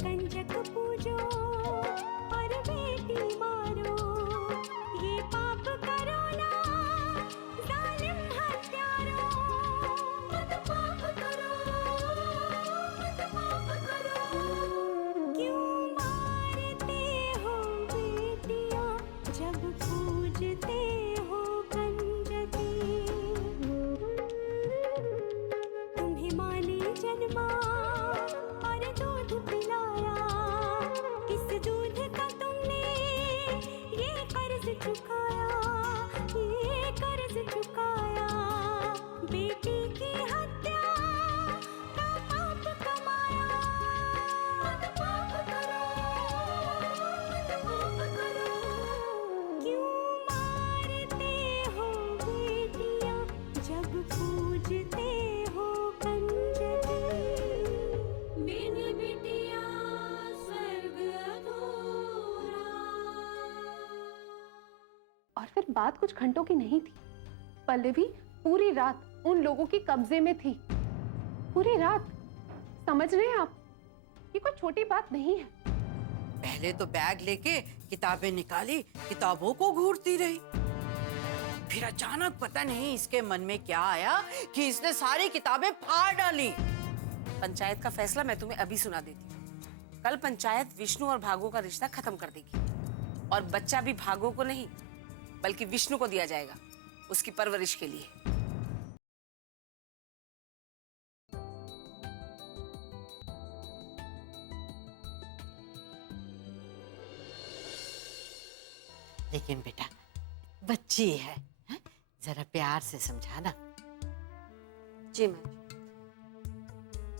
कंजक पूजो और बेटी मारो, ये पाप करो ना जालिम हत्यारों। मत पाप करो, मत पाप करो। क्यों मारते हो बेटियां जब पूजते हो कंजकी। तुम्हें माँ ने जन्मा और दूध पिलाया, इस दूध का तुमने ये कर्ज चुकाया, ये कर्ज चुकाया। बेटी की हत्या का पाप कमाया। मत पाप करो, मत पाप करो। क्यों मारते हो बेटियां जब पूजते हो कंजकी। बिन बिटिया स्वर्ग अधूरा। और फिर बात कुछ घंटों की नहीं थी। पल्लवी पूरी रात उन लोगों के कब्जे में थी, पूरी रात। समझ रहे हैं आप, ये कोई छोटी बात नहीं है। पहले तो बैग लेके किताबें निकाली, किताबों को घूरती रही। फिर अचानक पता नहीं इसके मन में क्या आया कि इसने सारी किताबें फाड़ डाली। पंचायत का फैसला मैं तुम्हें अभी सुना देती हूँ। कल पंचायत विष्णु और भागो का रिश्ता खत्म कर देगी और बच्चा भी भागो को नहीं बल्कि विष्णु को दिया जाएगा उसकी परवरिश के लिए। लेकिन बेटा बच्ची है, जरा प्यार से समझाना। जी मैम।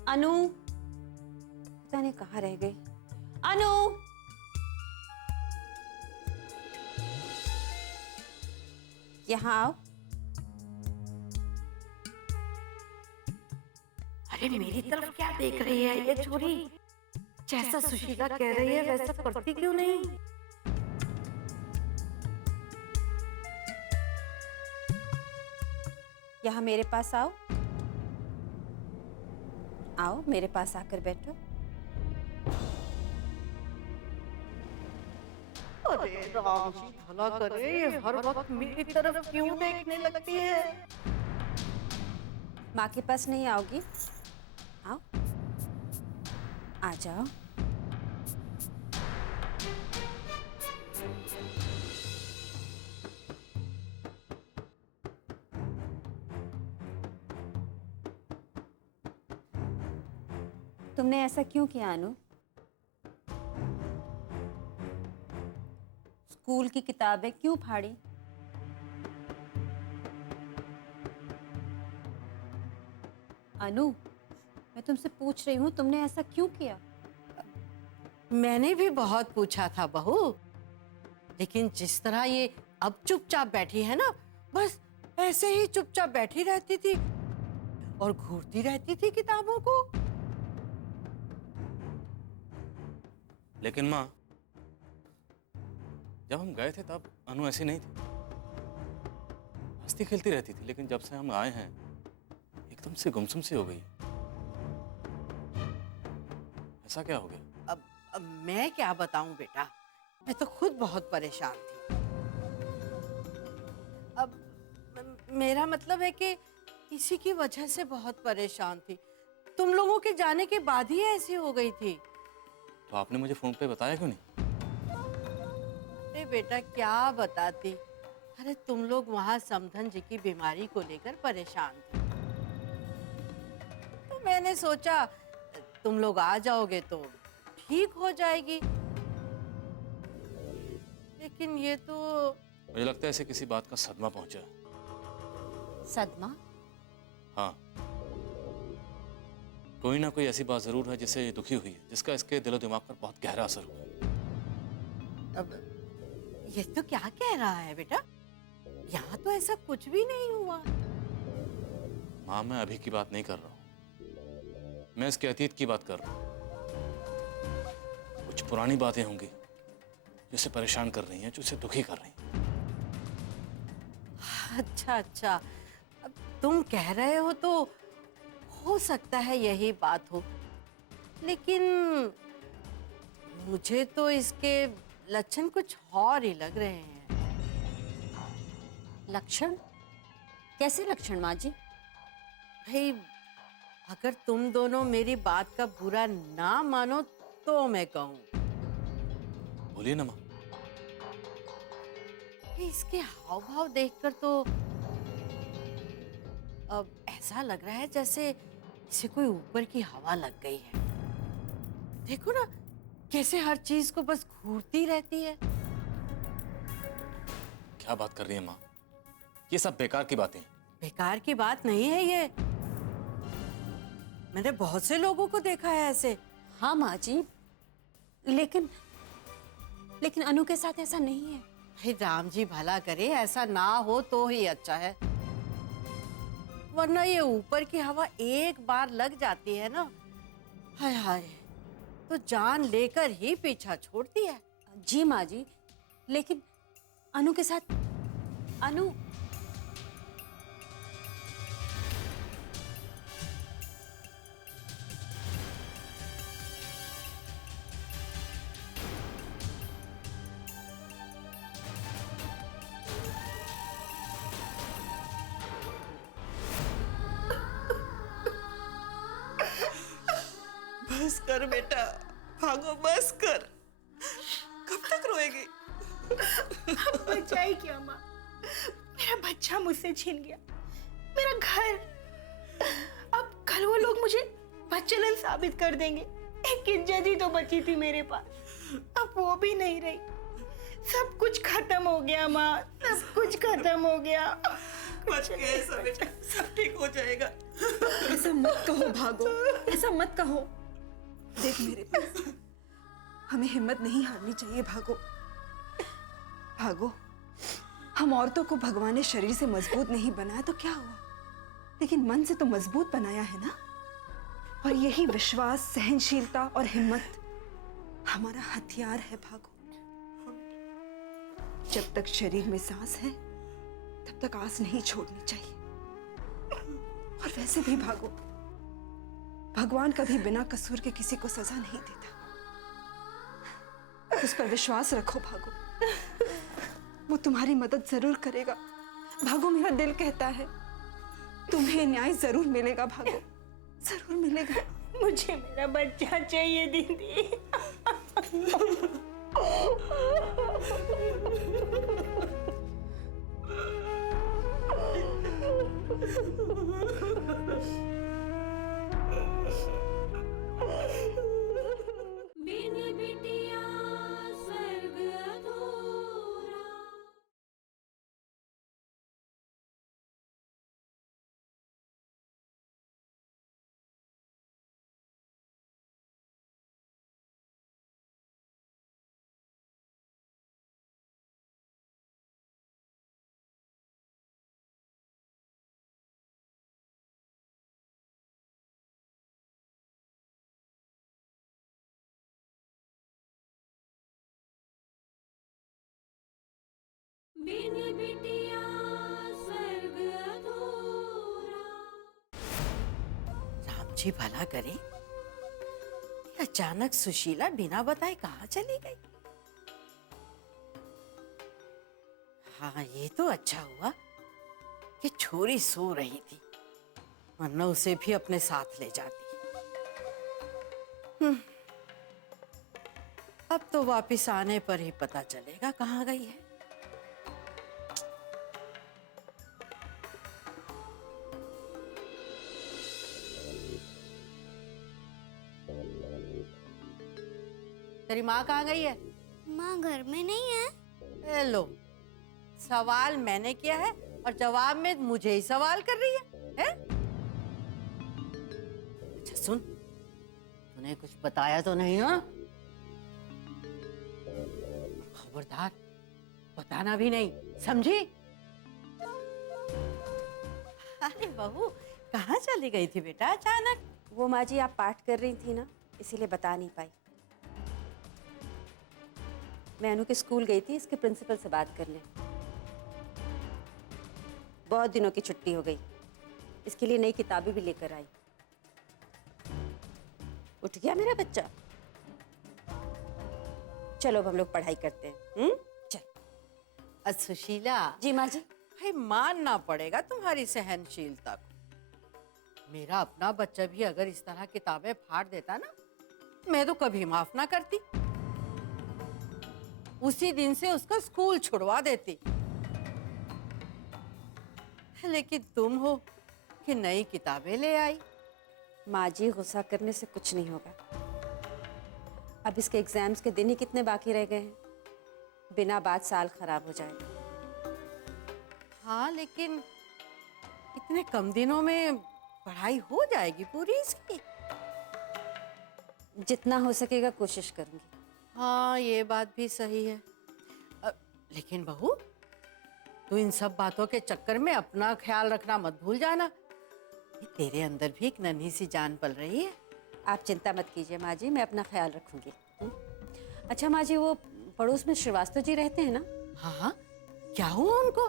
अनु पता नहीं कहाँ रह गई। अनु यहाँ आओ। अरे मेरी तरफ क्या देख रही है ये छोरी? जैसा सुशीला कह रही है वैसा करती क्यों नहीं? यहाँ मेरे पास आओ। आओ मेरे पास आकर बैठो। अरे राम जी भला करे, ये हर वक्त मेरी तरफ क्यों देखने लगती है? माँ के पास नहीं आओगी? आओ, आ जाओ। तुमने ऐसा क्यों किया अनु? स्कूल की किताबें क्यों फाड़ी? अनु, मैं तुमसे पूछ रही हूँ, तुमने ऐसा क्यों किया? मैंने भी बहुत पूछा था बहू, लेकिन जिस तरह ये अब चुपचाप बैठी है ना, बस ऐसे ही चुपचाप बैठी रहती थी और घूरती रहती थी किताबों को। लेकिन माँ, जब हम गए थे तब अनु ऐसी नहीं थी, हंसती खेलती रहती थी। लेकिन जब से हम आए हैं एकदम से गुमसुम सी हो गई। ऐसा क्या हो गया? अब मैं क्या बताऊं बेटा, मैं तो खुद बहुत परेशान थी। अब मेरा मतलब है कि इसी की वजह से बहुत परेशान थी। तुम लोगों के जाने के बाद ही ऐसी हो गई थी। तो आपने मुझे फोन पे बताया क्यों नहीं? अरे बेटा क्या बताती, अरे तुम लोग वहां समधन जी की बीमारी को लेकर परेशान थे, तो मैंने सोचा तुम लोग आ जाओगे तो ठीक हो जाएगी। लेकिन ये तो मुझे लगता है इसे किसी बात का सदमा पहुंचा है। सदमा? हाँ, कोई ना कोई ऐसी बात जरूर है जिससे ये दुखी हुई है, जिसका इसके दिलो दिमाग पर बहुत गहरा असर हुआ है। अब ये तो क्या कह रहा है बेटा? यहाँ तो ऐसा कुछ भी नहीं हुआ। माँ, मैं अभी की बात नहीं कर रहा हूँ, मैं इसके अतीत की बात कर रहा हूँ। कुछ पुरानी बातें होंगी जो इसे परेशान कर रही हैं, जो इसे दुखी कर रही हैं। अच्छा अच्छा, अब तुम कह रहे हो तो हो सकता है यही बात हो, लेकिन मुझे तो इसके लक्षण कुछ और ही लग रहे हैं। लक्षण? कैसे लक्षण माँ जी? भाई, अगर तुम दोनों मेरी बात का बुरा ना मानो तो मैं कहूँ, बोलिए ना माँ। इसके हाव भाव देखकर तो अब ऐसा लग रहा है जैसे इसे कोई ऊपर की हवा लग गई है। देखो ना, कैसे हर चीज को बस घूरती रहती है। क्या बात कर रही है माँ? ये सब बेकार की बातें हैं। बेकार की बात नहीं है ये। मैंने बहुत से लोगों को देखा है ऐसे। हाँ माँ जी, लेकिन अनु के साथ ऐसा नहीं है। हे राम जी भला करे, ऐसा ना हो तो ही अच्छा है, वरना ये ऊपर की हवा एक बार लग जाती है ना, हाय हाय, तो जान लेकर ही पीछा छोड़ती है। जी माँ जी, लेकिन अनु के साथ अनु बस कर बेटा, भागो, बस कर। कब तक रोएगी? बचाई क्या माँ? मेरा बच्चा मुझसे छीन गया, मेरा घर। अब कल वो लोग मुझे बच्चलन साबित कर देंगे। एक इज्जत ही तो बची थी मेरे पास, अब वो भी नहीं रही। सब कुछ खत्म हो गया माँ, सब कुछ खत्म हो गया। बच गए सब बेटा, सब ठीक हो जाएगा। ऐसा मत कहो भागो, ऐसा मत कहो। देख मेरे पास, हमें हिम्मत नहीं हारनी चाहिए। भागो भागो। हम औरतों को भगवान ने शरीर से मजबूत नहीं बनाया तो क्या हुआ, लेकिन मन से तो मजबूत बनाया है ना। और यही विश्वास, सहनशीलता और हिम्मत हमारा हथियार है। भागो। जब तक शरीर में सांस है तब तक आस नहीं छोड़नी चाहिए। और वैसे भी भागो, भगवान कभी बिना कसूर के किसी को सजा नहीं देता। उस पर विश्वास रखो। भागो, वो तुम्हारी मदद जरूर करेगा। भागो, मेरा दिल कहता है तुम्हें न्याय जरूर मिलेगा। भागो, जरूर मिलेगा। मुझे मेरा बच्चा चाहिए दीदी। बिन बिटिया स्वर्ग अधूरा। बिन बिटिया स्वर्ग अधूरा। राम जी भला करे, अचानक सुशीला बिना बताए कहाँ चली गई। हाँ, ये तो अच्छा हुआ कि छोरी सो रही थी, वरना उसे भी अपने साथ ले जाती। अब तो वापस आने पर ही पता चलेगा कहाँ गई है। तेरी माँ कहाँ गई है? माँ घर में नहीं है। ए लो, सवाल मैंने किया है और जवाब में मुझे ही सवाल कर रही है? अच्छा सुन, तूने कुछ बताया तो नहीं ना? खबरदार, बताना भी नहीं, समझी? अरे बहू, कहाँ चली गई थी बेटा अचानक? वो माँ जी, आप पाठ कर रही थी ना, इसीलिए बता नहीं पाई। मैं अनु के स्कूल गई थी इसके प्रिंसिपल से बात करने। बहुत दिनों की छुट्टी हो गई, इसके लिए नई किताबें भी लेकर आई। उठ गया मेरा बच्चा? चलो अब हम लोग पढ़ाई करते हैं। चल। सुशीला जी माँ जी। भाई मानना पड़ेगा तुम्हारी सहनशीलता को। मेरा अपना बच्चा भी अगर इस तरह किताबें फाड़ देता ना, मैं तो कभी माफ ना करती। उसी दिन से उसका स्कूल छुड़वा देती। लेकिन तुम हो कि नई किताबें ले आई। माँ जी गुस्सा करने से कुछ नहीं होगा। अब इसके एग्जाम्स के दिन ही कितने बाकी रह गए हैं, बिना बात साल खराब हो जाएगा। हाँ लेकिन इतने कम दिनों में पढ़ाई हो जाएगी पूरी इसकी। जितना हो सकेगा कोशिश करूंगी। हाँ ये बात भी सही है। लेकिन बहू तू इन सब बातों के चक्कर में अपना ख्याल रखना मत भूल जाना। ये तेरे अंदर भी एक नन्ही सी जान पल रही है। आप चिंता मत कीजिए माँ जी, मैं अपना ख्याल रखूंगी। अच्छा माँ जी, वो पड़ोस में श्रीवास्तव जी रहते हैं ना? हाँ हाँ, क्या हुआ उनको?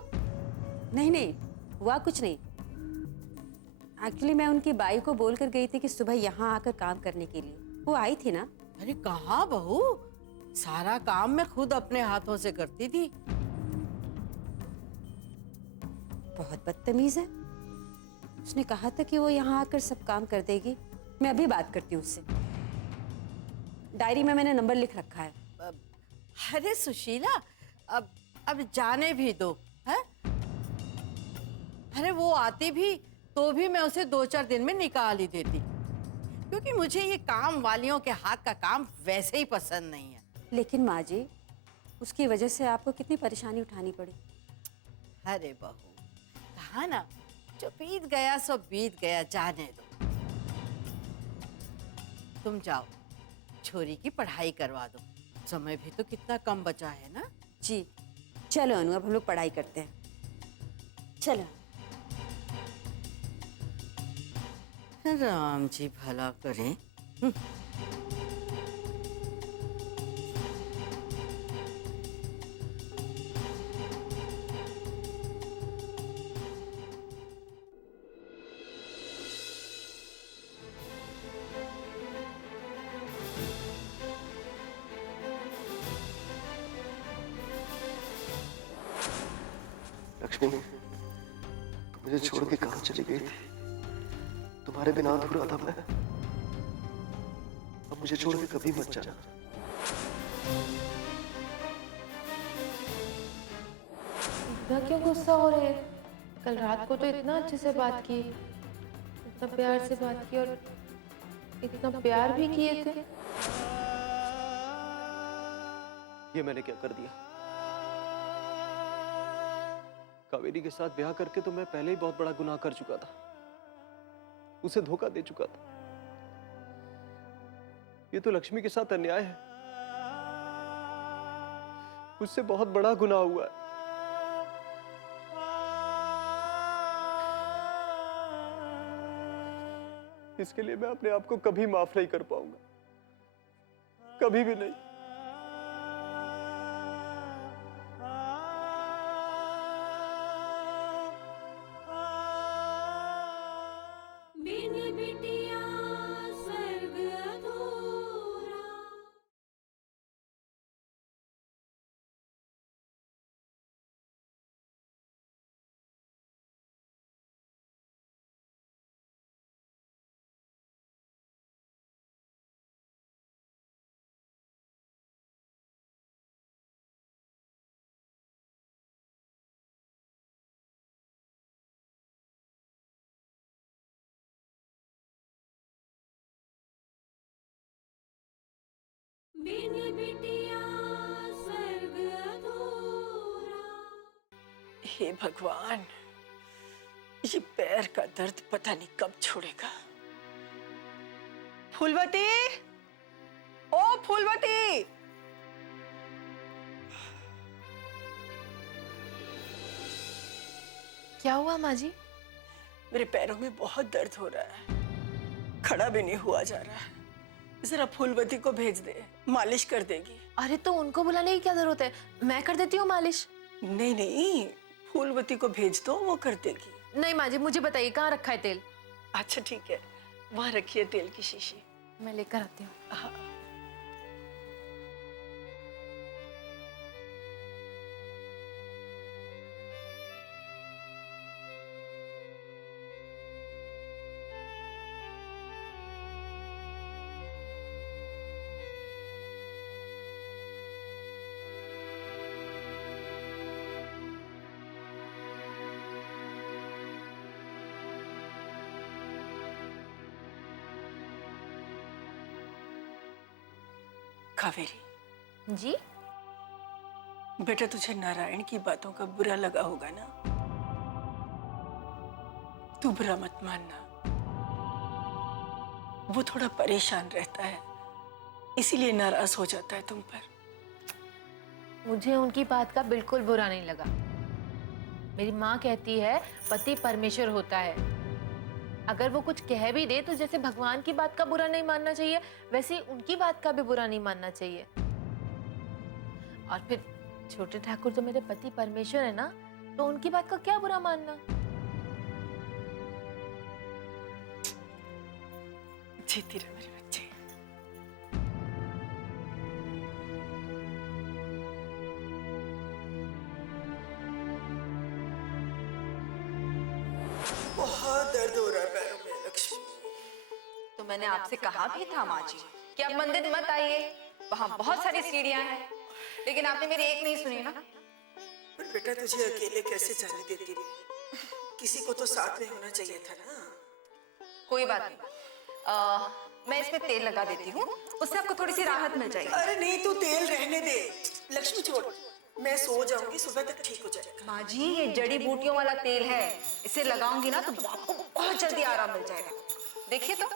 नहीं नहीं, हुआ कुछ नहीं। एक्चुअली मैं उनकी बाई को बोल कर गई थी कि सुबह यहाँ आकर काम करने के लिए। वो आई थी ना? अरे कहाँ बहू, सारा काम मैं खुद अपने हाथों से करती थी। बहुत बदतमीज है। उसने कहा था कि वो यहाँ आकर सब काम कर देगी। मैं अभी बात करती हूँ उससे। डायरी में मैंने नंबर लिख रखा है। अरे सुशीला, अब जाने भी दो है? अरे वो आती भी तो भी मैं उसे 2-4 दिन में निकाल ही देती, क्योंकि मुझे ये काम वालियों के हाथ का काम वैसे ही पसंद नहीं है। लेकिन माँ जी, उसकी वजह से आपको कितनी परेशानी उठानी पड़ी। अरे बहू, कहा ना, जो बीत गया सो बीत गया, जाने दो। तुम जाओ, छोरी की पढ़ाई करवा दो। समय भी तो कितना कम बचा है ना। जी चलो अनु, अब हम लोग पढ़ाई करते हैं। चलो। राम जी भला करें। लक्ष्मी, तुम मुझे छोड़ के कहाँ चली गई थी? तुम्हारे बिना अधूरा था मैं। अब मुझे छोड़ के कभी मत जाना। इतना क्यों गुस्सा हो रहे हैं? कल रात को तो इतना अच्छे से बात की, इतना प्यार से बात की और इतना प्यार भी किए थे। ये मैंने क्या कर दिया? कावेरी के साथ ब्याह करके तो मैं पहले ही बहुत बड़ा गुनाह कर चुका था। उसे धोखा दे चुका था। ये तो लक्ष्मी के साथ अन्याय है। उससे बहुत बड़ा गुनाह हुआ है। इसके लिए मैं अपने आप को कभी माफ नहीं कर पाऊंगा, कभी भी नहीं। बिन बिटिया स्वर्ग अधूरा। बिन बिटिया स्वर्ग अधूरा। हे भगवान, ये पैर का दर्द पता नहीं कब छोड़ेगा। फूलवती, ओ फूलवती! क्या हुआ माँ जी? मेरे पैरों में बहुत दर्द हो रहा है, खड़ा भी नहीं हुआ जा रहा है। जरा फूलवती को भेज दे, मालिश कर देगी। अरे तो उनको बुलाने की क्या जरूरत है, मैं कर देती हूँ मालिश। नहीं नहीं, फूलवती को भेज दो, वो कर देगी। नहीं माँ जी, मुझे बताइए कहाँ रखा है तेल? अच्छा ठीक है, वहां रखिए तेल की शीशी। मैं लेकर आती हूँ। हाँ। कावेरी, जी? बेटा तुझे नारायण की बातों का बुरा लगा होगा ना? तू बुरा मत मानना, वो थोड़ा परेशान रहता है, इसीलिए नाराज हो जाता है तुम पर। मुझे उनकी बात का बिल्कुल बुरा नहीं लगा। मेरी माँ कहती है पति परमेश्वर होता है। अगर वो कुछ कह भी दे तो जैसे भगवान की बात का बुरा नहीं मानना चाहिए, वैसे ही उनकी बात का भी बुरा नहीं मानना चाहिए। और फिर छोटे ठाकुर तो मेरे पति परमेश्वर है ना, तो उनकी बात का क्या बुरा मानना। जीती रहे मेरे बच्चे। बहुत दर्द हो रहा है पैरों में लक्ष्मी। तो मैंने आपसे कहा भी था माँ जी कि आप मंदिर मत आइए, वहाँ बहुत सारी सीढ़ियाँ हैं, लेकिन आपने मेरी एक नहीं सुनी ना। पर बेटा तुझे अकेले कैसे जाने देती है? किसी को तो साथ में होना चाहिए था ना। कोई बात नहीं, मैं इसमें तेल लगा देती हूँ, उससे आपको थोड़ी सी राहत मिल जाएगी। अरे नहीं, तू तेल रहने दे लक्ष्मी, छोड़, मैं सो जाऊंगी, सुबह तक ठीक हो जाएगा। माँ जी ये जड़ी बूटियों वाला तेल है, इसे लगाऊंगी ना तो आपको बहुत जल्दी आराम मिल जाएगा। देखिए तो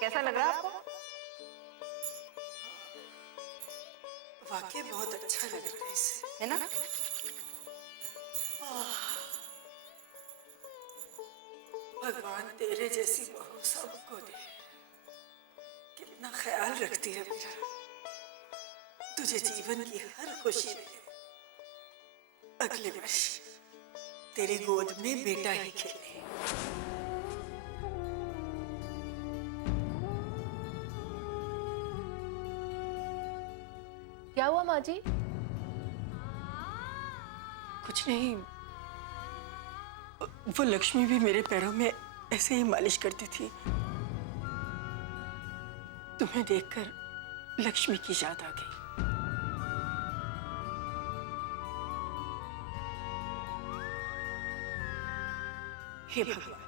कैसा लग रहा है आपको? वाकई बहुत अच्छा लग रहा है इसे, है ना? भगवान तेरे जैसी बहू सबको दे। कितना ख्याल रखती है मेरा। तुझे जीवन की हर खुशी दे। अगले वर्ष तेरी गोद में बेटा ही खेले। क्या हुआ माँ जी? कुछ नहीं, वो लक्ष्मी भी मेरे पैरों में ऐसे ही मालिश करती थी। तुम्हें देखकर लक्ष्मी की याद आ गई। हे भगवान,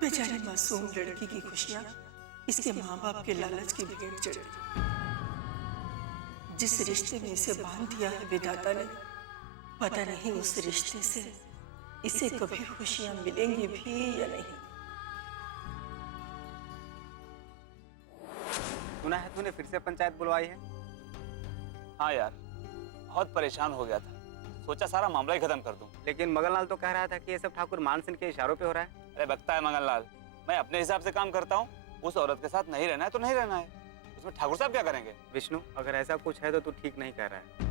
बेचारी मासूम लड़की की खुशियां इसके माँ बाप के लालच की भेंट चढ़ गई। जिस रिश्ते में इसे बांध दिया है विधाता ने, पता नहीं उस रिश्ते से इसे कभी खुशियां मिलेंगी भी या नहीं। सुना है तूने फिर से पंचायत बुलवाई है? हाँ यार, बहुत परेशान हो गया था, सोचा सारा मामला ही खत्म कर दूं। लेकिन मगनलाल तो कह रहा था कि ये सब ठाकुर मानसिंह के इशारों पे हो रहा है। अरे बकता है मगनलाल, मैं अपने हिसाब से काम करता हूँ। उस औरत के साथ नहीं रहना है तो नहीं रहना है, उसमें ठाकुर साहब क्या करेंगे? विष्णु, अगर ऐसा कुछ है तो तू ठीक नहीं कह रहा है।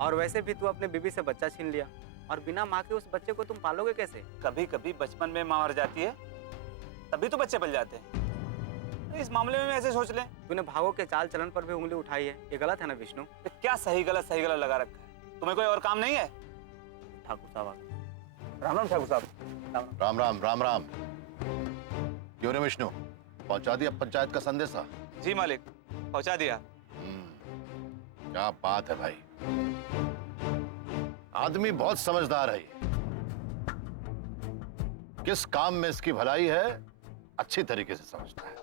और वैसे भी तू अपने बीबी से बच्चा छीन लिया, और बिना माँ के उस बच्चे को तुम पालोगे कैसे? कभी कभी बचपन में माँ मर जाती है, तभी तो बच्चे पल जाते हैं। इस मामले में ऐसे सोच ले। तूने भागो के चाल चलन पर भी उंगली उठाई है, ये गलत है ना विष्णु? तो क्या सही गलत लगा रखा है? तुम्हें कोई और काम नहीं है? ठाकुर साहब, राम राम ठाकुर साहब। राम राम राम राम। क्यों रे विष्णु, पहुंचा दिया पंचायत का संदेशा? जी मालिक, पहुंचा दिया। क्या बात है भाई, आदमी बहुत समझदार है। किस काम में इसकी भलाई है अच्छी तरीके से समझता है।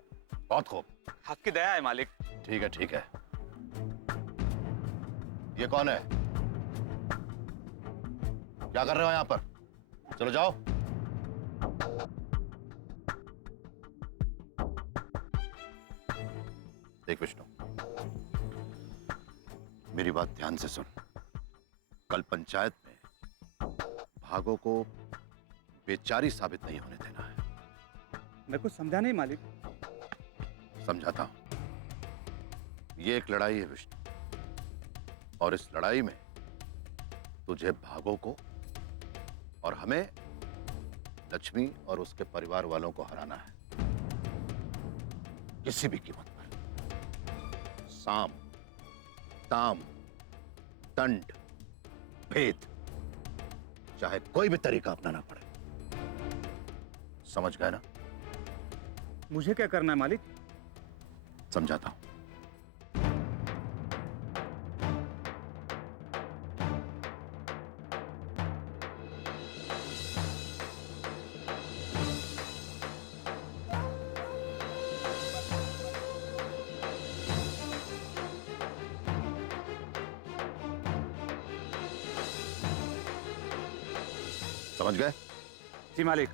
बहुत खूब, आपकी दया है मालिक। ठीक है ठीक है। ये कौन है? क्या कर रहे हो यहां पर? चलो जाओ। देख विष्णु, मेरी बात ध्यान से सुन। कल पंचायत में भागो को बेचारी साबित नहीं होने देना है। मैं कुछ समझा नहीं मालिक। समझाता हूं। ये एक लड़ाई है विष्णु, और इस लड़ाई में तुझे भागो को और हमें लक्ष्मी और उसके परिवार वालों को हराना है, किसी भी कीमत पर। साम, ताम, दंड, भेद, चाहे कोई भी तरीका अपनाना पड़े। समझ गए ना? मुझे क्या करना है मालिक? समझाता हूं। समझ गए? जी मालिक।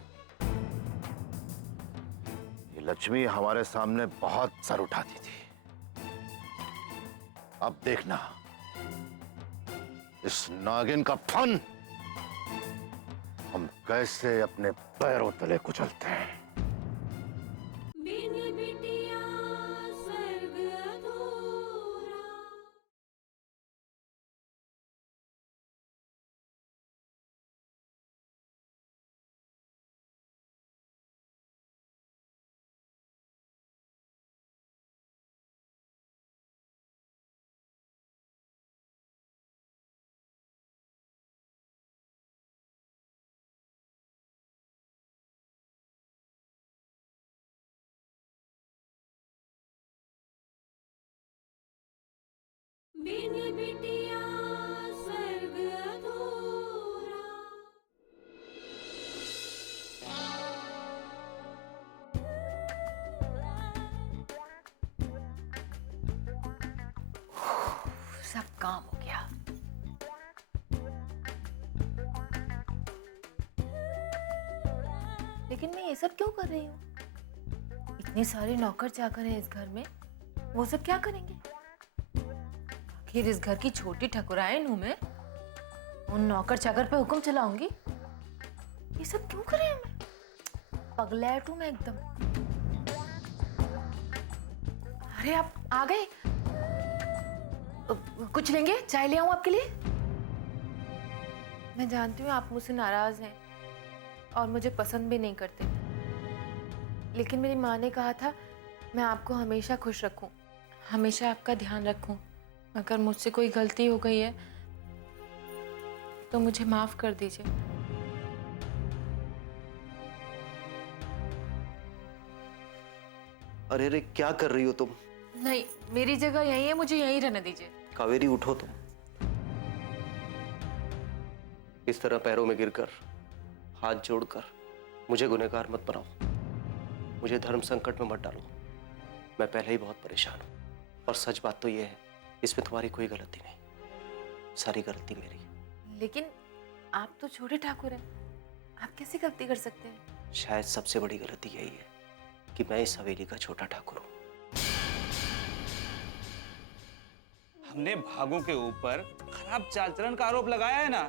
ये लक्ष्मी हमारे सामने बहुत सर उठाती थी। अब देखना इस नागिन का फन हम कैसे अपने पैरों तले कुचलते हैं। बिन बिटिया स्वर्ग अधूरा। बिन बिटिया स्वर्ग अधूरा। सब काम हो गया। लेकिन मैं ये सब क्यों कर रही हूँ? इतने सारे नौकर चाकर हैं इस घर में, वो सब क्या करेंगे? आखिर इस घर की छोटी ठकुराइन हूं मैं, उन नौकर चाकर पे हुक्म चलाऊंगी? ये सब क्यों कर रही हूँ मैं? पगलैट हूं मैं एकदम। अरे आप आ गए? कुछ लेंगे? चाय ले आऊं आपके लिए? मैं जानती हूँ आप मुझसे नाराज हैं और मुझे पसंद भी नहीं करते, लेकिन मेरी माँ ने कहा था मैं आपको हमेशा खुश रखूं, हमेशा आपका ध्यान रखूं। अगर मुझसे कोई गलती हो गई है तो मुझे माफ कर दीजिए। अरे अरे क्या कर रही हो तुम? नहीं, मेरी जगह यही है, मुझे यहीं रहने दीजिए। कावेरी उठो तुम। इस तरह पैरों में गिरकर हाथ जोड़कर मुझे गुनहगार मत बनाओ, मुझे धर्म संकट में मत डालो। मैं पहले ही बहुत परेशान हूं और सच बात तो यह है इसमें तुम्हारी कोई गलती नहीं, सारी गलती मेरी है। लेकिन आप तो छोटे ठाकुर हैं, आप कैसे गलती कर सकते हैं? शायद सबसे बड़ी गलती यही है कि मैं इस हवेली का छोटा ठाकुर हूं। हमने भागों के ऊपर खराब चाल चलन का आरोप लगाया है ना,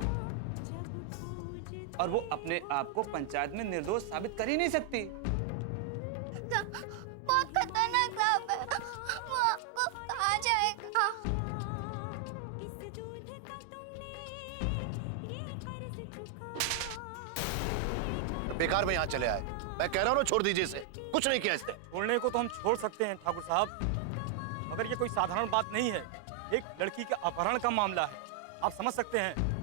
और वो अपने आप को पंचायत में निर्दोष साबित कर ही नहीं सकती। बहुत खतरनाक सांप है, वो आपको खा जाएगा। बेकार में यहाँ चले आए। मैं कह रहा हूँ ना, छोड़ दीजिए इसे, कुछ नहीं किया इसने। छोड़ने को तो हम छोड़ सकते हैं ठाकुर साहब, मगर ये कोई साधारण बात नहीं है। एक लड़की के अपहरण का मामला है, आप समझ सकते हैं।